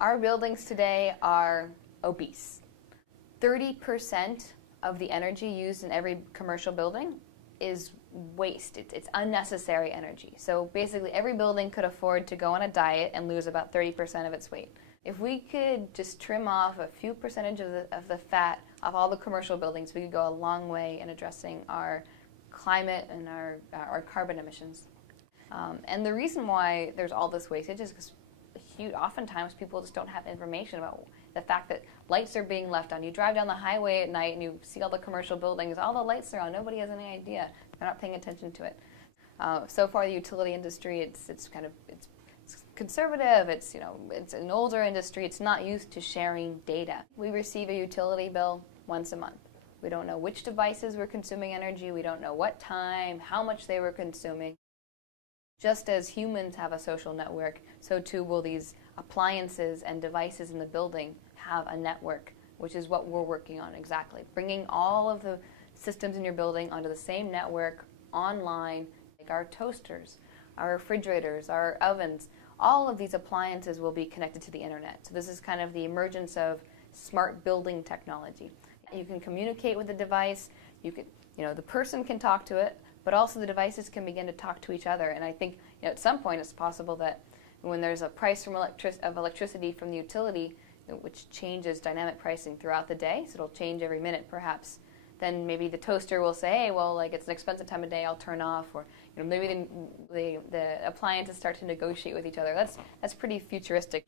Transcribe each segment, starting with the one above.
Our buildings today are obese. 30% of the energy used in every commercial building is waste. It's unnecessary energy. So basically every building could afford to go on a diet and lose about 30% of its weight. If we could just trim off a few percentage of the fat off all the commercial buildings, we could go a long way in addressing our climate and our carbon emissions. And the reason why there's all this wastage is because oftentimes people just don't have information about the fact that lights are being left on. You drive down the highway at night and you see all the commercial buildings, all the lights are on. Nobody has any idea. They're not paying attention to it. So far, the utility industry, it's conservative. It's an older industry. It's not used to sharing data. We receive a utility bill once a month. We don't know which devices were consuming energy. We don't know what time, how much they were consuming. Just as humans have a social network, so too will these appliances and devices in the building have a network, which is what we're working on exactly. Bringing all of the systems in your building onto the same network online, like our toasters, our refrigerators, our ovens. All of these appliances will be connected to the internet. So this is kind of the emergence of smart building technology. You can communicate with the device. The person can talk to it, but also the devices can begin to talk to each other. And I think at some point it's possible that when there's a price of electricity from the utility, which changes dynamic pricing throughout the day, so it'll change every minute perhaps, then maybe the toaster will say, hey, well, it's an expensive time of day, I'll turn off, or maybe the appliances start to negotiate with each other. That's pretty futuristic.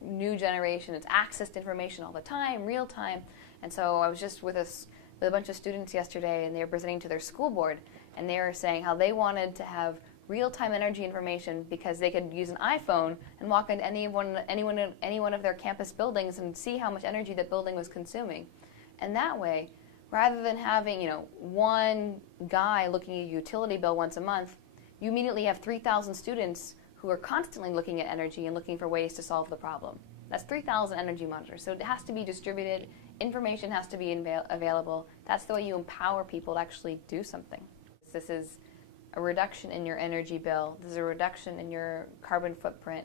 New generation, it's access to information all the time, real time. And so I was just with a bunch of students yesterday, and they were presenting to their school board, and they were saying how they wanted to have real-time energy information because they could use an iPhone and walk into any one of their campus buildings and see how much energy that building was consuming. And that way, rather than having one guy looking at a utility bill once a month, you immediately have 3,000 students who are constantly looking at energy and looking for ways to solve the problem. That's 3,000 energy monitors. So it has to be distributed. Information has to be available. That's the way you empower people to actually do something. This is a reduction in your energy bill. This is a reduction in your carbon footprint,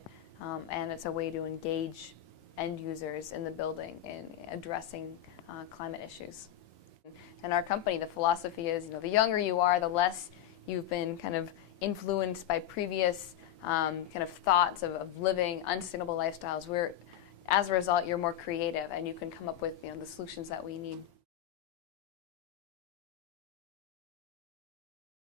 and it's a way to engage end users in the building in addressing climate issues. In our company, the philosophy is, the younger you are, the less you've been kind of influenced by previous kind of thoughts of living unsustainable lifestyles. As a result, you're more creative, and you can come up with the solutions that we need.